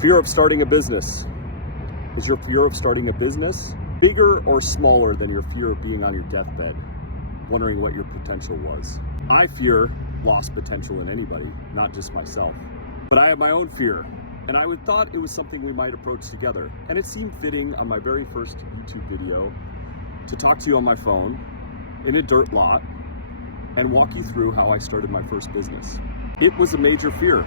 Fear of starting a business. Is your fear of starting a business bigger or smaller than your fear of being on your deathbed, wondering what your potential was? I fear lost potential in anybody, not just myself. But I have my own fear, and I thought it was something we might approach together. And it seemed fitting on my very first YouTube video to talk to you on my phone in a dirt lot and walk you through how I started my first business. It was a major fear.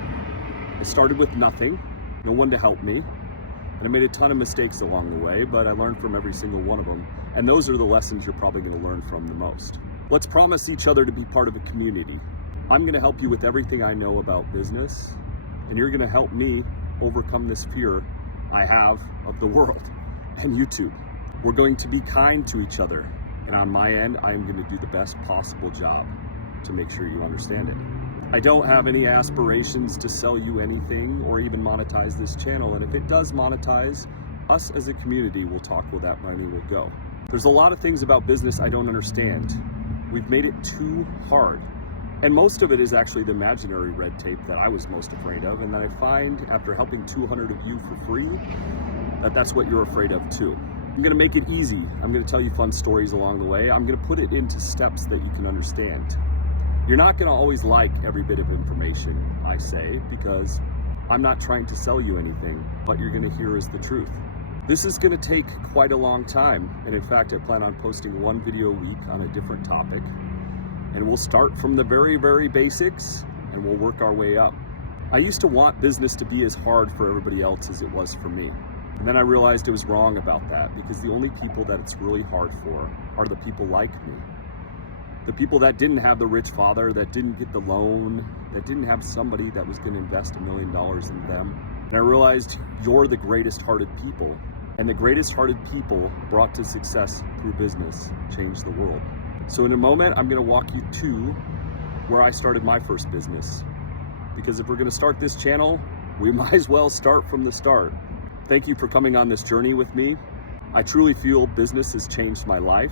I started with nothing, no one to help me, and I made a ton of mistakes along the way, but I learned from every single one of them. And those are the lessons you're probably going to learn from the most. Let's promise each other to be part of a community. I'm going to help you with everything I know about business, and you're going to help me overcome this fear I have of the world and YouTube. We're going to be kind to each other, and on my end, I am going to do the best possible job to make sure you understand it. I don't have any aspirations to sell you anything or even monetize this channel, and if it does monetize, us as a community will talk where that money will go. There's a lot of things about business I don't understand. We've made it too hard. And most of it is actually the imaginary red tape that I was most afraid of, and that I find after helping 200 of you for free, that that's what you're afraid of too. I'm gonna make it easy. I'm gonna tell you fun stories along the way. I'm gonna put it into steps that you can understand. You're not gonna always like every bit of information I say, because I'm not trying to sell you anything. What you're gonna hear is the truth. This is gonna take quite a long time, and in fact, I plan on posting one video a week on a different topic. And we'll start from the very, very basics, and we'll work our way up. I used to want business to be as hard for everybody else as it was for me. And then I realized I was wrong about that, because the only people that it's really hard for are the people like me. The people that didn't have the rich father, that didn't get the loan, that didn't have somebody that was gonna invest $1 million in them. And I realized you're the greatest hearted people, and the greatest hearted people brought to success through business changed the world. So in a moment, I'm gonna walk you to where I started my first business. Because if we're gonna start this channel, we might as well start from the start. Thank you for coming on this journey with me. I truly feel business has changed my life,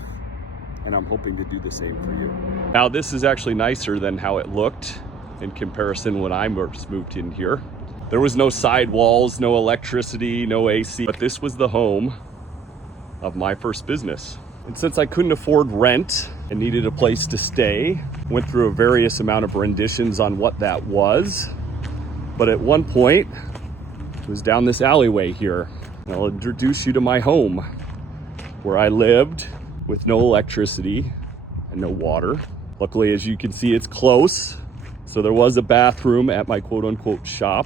and I'm hoping to do the same for you. Now this is actually nicer than how it looked in comparison when I first moved in here. There was no sidewalls, no electricity, no AC, but this was the home of my first business. And since I couldn't afford rent and needed a place to stay, went through a various amount of renditions on what that was. But at one point, it was down this alleyway here. And I'll introduce you to my home, where I lived with no electricity and no water. Luckily, as you can see, it's close. So there was a bathroom at my quote unquote shop,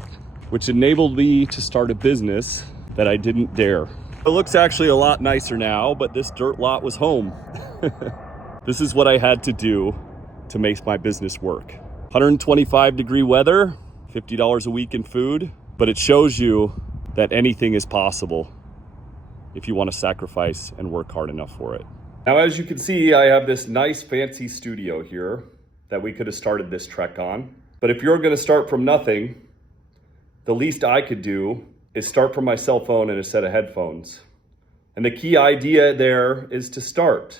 which enabled me to start a business that I didn't dare. It looks actually a lot nicer now, but this dirt lot was home. This is what I had to do to make my business work. 125-degree weather, $50 a week in food, but it shows you that anything is possible if you want to sacrifice and work hard enough for it. Now, as you can see, I have this nice fancy studio here that we could have started this trek on. But if you're going to start from nothing, the least I could do is start from my cell phone and a set of headphones. And the key idea there is to start.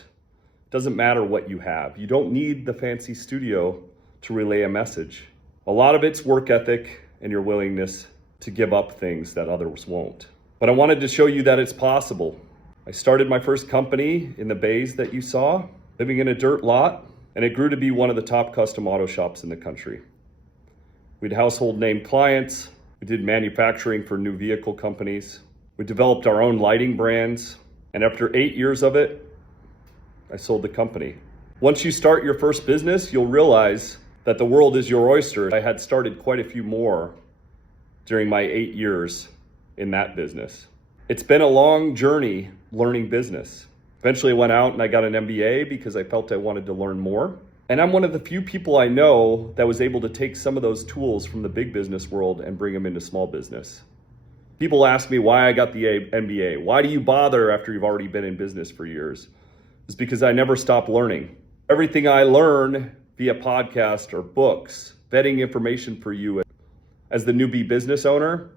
Doesn't matter what you have. You don't need the fancy studio to relay a message. A lot of it's work ethic and your willingness to give up things that others won't. But I wanted to show you that it's possible. I started my first company in the bays that you saw, living in a dirt lot, and it grew to be one of the top custom auto shops in the country. We had household name clients. We did manufacturing for new vehicle companies. We developed our own lighting brands. And after 8 years of it, I sold the company. Once you start your first business, you'll realize that the world is your oyster. I had started quite a few more during my 8 years in that business. It's been a long journey learning business. Eventually I went out and I got an MBA because I felt I wanted to learn more. And I'm one of the few people I know that was able to take some of those tools from the big business world and bring them into small business. People ask me why I got the MBA. Why do you bother after you've already been in business for years? It's because I never stop learning. Everything I learn via podcast or books, vetting information for you as the newbie business owner,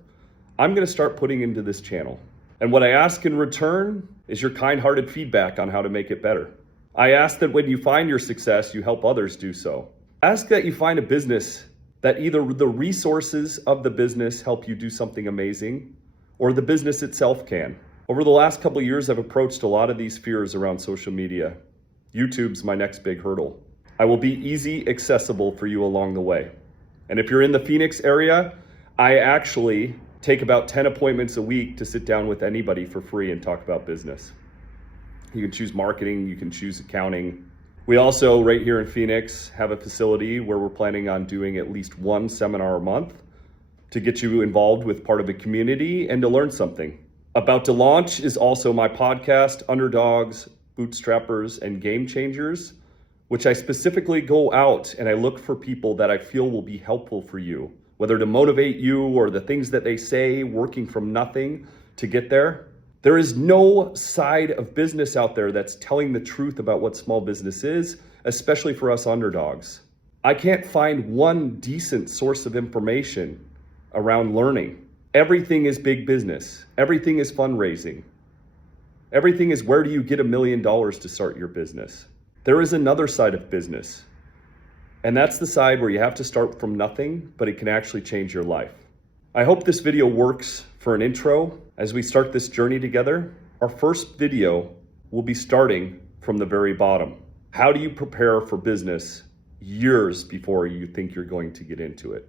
I'm going to start putting into this channel. And what I ask in return is your kind-hearted feedback on how to make it better. I ask that when you find your success, you help others do so. Ask that you find a business that either the resources of the business help you do something amazing, or the business itself can. Over the last couple of years, I've approached a lot of these fears around social media. YouTube's my next big hurdle. I will be easy accessible for you along the way. And if you're in the Phoenix area, I actually take about 10 appointments a week to sit down with anybody for free and talk about business. You can choose marketing, you can choose accounting. We also, right here in Phoenix, have a facility where we're planning on doing at least one seminar a month to get you involved with part of a community and to learn something. About to launch is also my podcast, Underdogs, Bootstrappers, and Game Changers, which I specifically go out and I look for people that I feel will be helpful for you, whether to motivate you or the things that they say, working from nothing to get there. There is no side of business out there that's telling the truth about what small business is, especially for us underdogs. I can't find one decent source of information around learning. Everything is big business. Everything is fundraising. Everything is where do you get $1 million to start your business? There is another side of business, and that's the side where you have to start from nothing, but it can actually change your life. I hope this video works for an intro as we start this journey together. Our first video will be starting from the very bottom. How do you prepare for business years before you think you're going to get into it?